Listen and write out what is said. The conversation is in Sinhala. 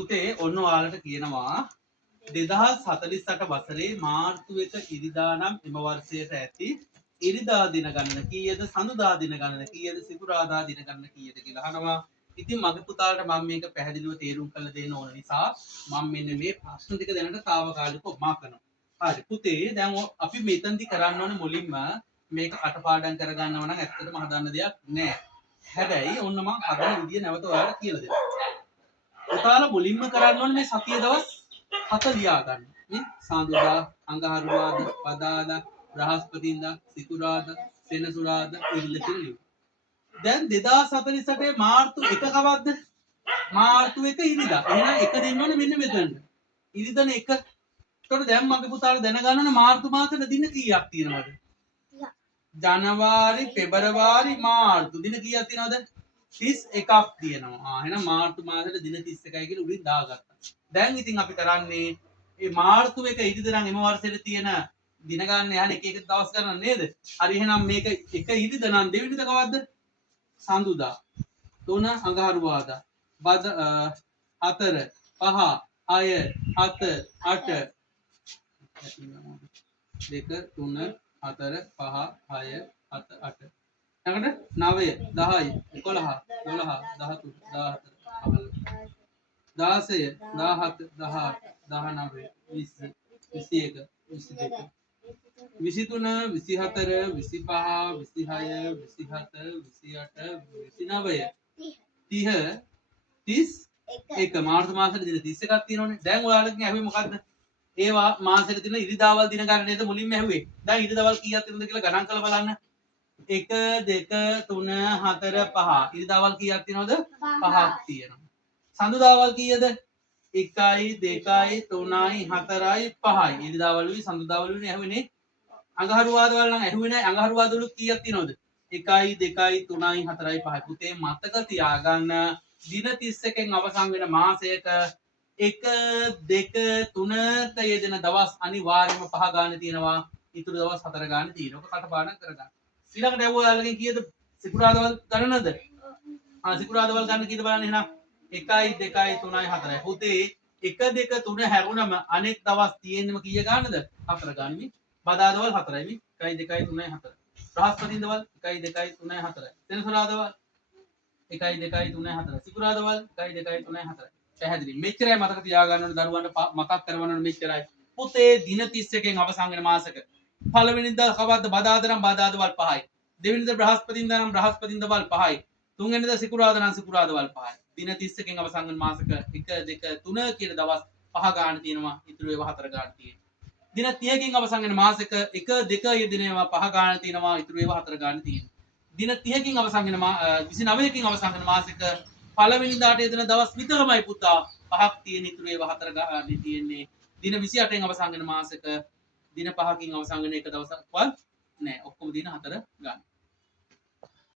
පුතේ ඔන්න ඔයාලට කියනවා 2048 වසරේ මාර්තු 1 ඉරිදා නම් එම වර්ෂයට ඇති ඉරිදා දින ගණන කීයද සඳුදා දින ගණන කීයද සිකුරාදා දින ගණන කීයද කියලා අහනවා. ඉතින් මගේ පුතාලට මම මේක පැහැදිලිව තේරුම් කරලා දෙන්න ඕන නිසා මම මෙන්න මේ ප්‍රශ්න ටික දැනට తాවකාලිකව මා කරනවා. හරි පුතේ දැන් අපි මෙතනදි කරන්න ඕනේ මුලින්ම මේක කටපාඩම් කරගන්නව නම් ඇත්තටම හදන්න දෙයක් නෑ. හැබැයි ඔන්න මම හදන විදිය නැවත ඔයාලට කියලා දෙනවා. පුතාලා මුලින්ම කරන්න ඕනේ මේ සතිය දවස් 7 ලියා ගන්න. නේ? සඳුදා, අඟහරුවාදා, බදාදා, බ්‍රහස්පතින්දා, සිකුරාදා, සෙනසුරාදා, ඉරිදා කියලා ලියන්න. දැන් 2048 මාර්තු 1 කවද්ද? මාර්තු 1 ඉරිදා. එහෙනම් 1 දෙන්න ඕනේ මෙන්න මෙතනට. ඉරිදානේ 1. ඒතකොට දැන් මගේ පුතාලා දැනගන්න ඕනේ මාර්තු මාසෙට දින කීයක් තියෙනවද? ජනවාරි, පෙබරවාරි, මාර්තු දින කීයක් තියෙනවද? 31ක් තියෙනවා. එහෙනම් මාර්තු මාසෙට දින 31යි කියලා උඩින් දාගත්තා. දැන් ඉතින් අපි කරන්නේ මේ මාර්තු 1 ඉරිදා නම් එම වර්ෂෙට තියෙන දින ගන්න යහන එක එක දවස් ගන්න නේද? හරි එහෙනම් මේක 1 ඉරිදා නම් දෙවෙනිද කවද්ද? සඳුදා. 3 අඟහරුවාදා. බද 4 5 6 7 8 2 3 4 5 6 7 8 ළඟට 9 10 11 12 13 14 15 16 17 18 19 20 21 22 23 24 25 26 27 28 29 30 මාර්තු මාසෙට දින 31ක් තියෙනවනේ. දැන් ඔයාලගෙන් ඇහුවේ මොකද්ද? ඒවා මාසෙට දින ඉරිදාවල් දින ගන්න නේද මුලින්ම ඇහුවේ. දැන් ඉරිදාවල් කීයක් තියෙනවද කියලා ගණන් කරලා බලන්න. 1 2 3 4 5 ඉරිදාවල් කීයක් තියෙනවද? 5ක් තියෙනවා. සඳුදාවල් කීයද? 1යි 2යි 3යි 4යි 5යි. ඉරිදාවල් වලුයි සඳුදාවල් වලුයි ඇහුවේනේ. අඟහරුවාදවල් නම් ඇහුවේ නැහැ. අඟහරුවාදවල කීයක් තියෙනවද? 1යි 2යි 3යි 4යි 5යි. පුතේ මතක තියාගන්න දින 31කින් අවසන් වෙන මාසයක 1 2 3ක යෙදෙන දවස් අනිවාර්යයෙන්ම 5 ගන්න තියෙනවා. ඊටු දවස් 4 ගන්න තියෙනවා. ඔක කටපාඩම් කරගන්න. ඊළඟට ඇහුවාලගෙන් කීයද සිකුරාදවල් ගණනද? සිකුරාදවල් ගන්න කීයද බලන්න එහෙනම් 1යි 2යි 3යි 4යි. පුතේ 1 2 3 හැරුණම අනෙක් දවස් තියෙන්නම කීය ගන්නද? 4 ගන්නමි. බදාදවල් 4යි. 1යි 2යි 3යි 4යි. බ්‍රහස්පතින්දවල් 1යි 2යි 3යි 4යි. සෙනසුරාදවල් 1යි 2යි 3යි 4යි. සිකුරාදවල් 1යි 2යි 3යි 4යි. පැහැදිලි. මෙච්චරයි මතක තියාගන්න ඕනේ දරුවන්ට මතක් කරවන්න ඕනේ මෙච්චරයි. පුතේ දින 31කින් අවසන් වෙන මාසෙක පළවෙනිදා කවද්ද? බදාදා නම් බදාදවල් 5යි. දෙවෙනිදා බ්‍රහස්පතින්දා නම් බ්‍රහස්පතින්දවල් 5යි. තුන්වෙනිදා සිකුරාදා නම් සිකුරාදවල් 5යි. දින 31කින් අවසන් වෙන මාසෙක 1 2 3 කියන දවස් 5 ගන්න තියෙනවා. ඉතුරු ඒවා 4 ගන්න තියෙනවා. දින 30කින් අවසන් වෙන මාසෙක 1 2 යෙදෙන ඒවා 5 ගන්න තියෙනවා. ඉතුරු ඒවා 4 ගන්න තියෙනවා. දින 30කින් අවසන් වෙන 29කින් අවසන් වෙන මාසෙක පළවෙනිදාට යෙදෙන දවස් විතරමයි පුතා 5ක් තියෙන. ඉතුරු ඒවා 4 ගන්න තියෙන්නේ. දින 28න් අවසන් වෙන මාසෙක දින 5කින් අවසන් වෙන එක දවසක්වත් නෑ. ඔක්කොම දින 4 ගන්න.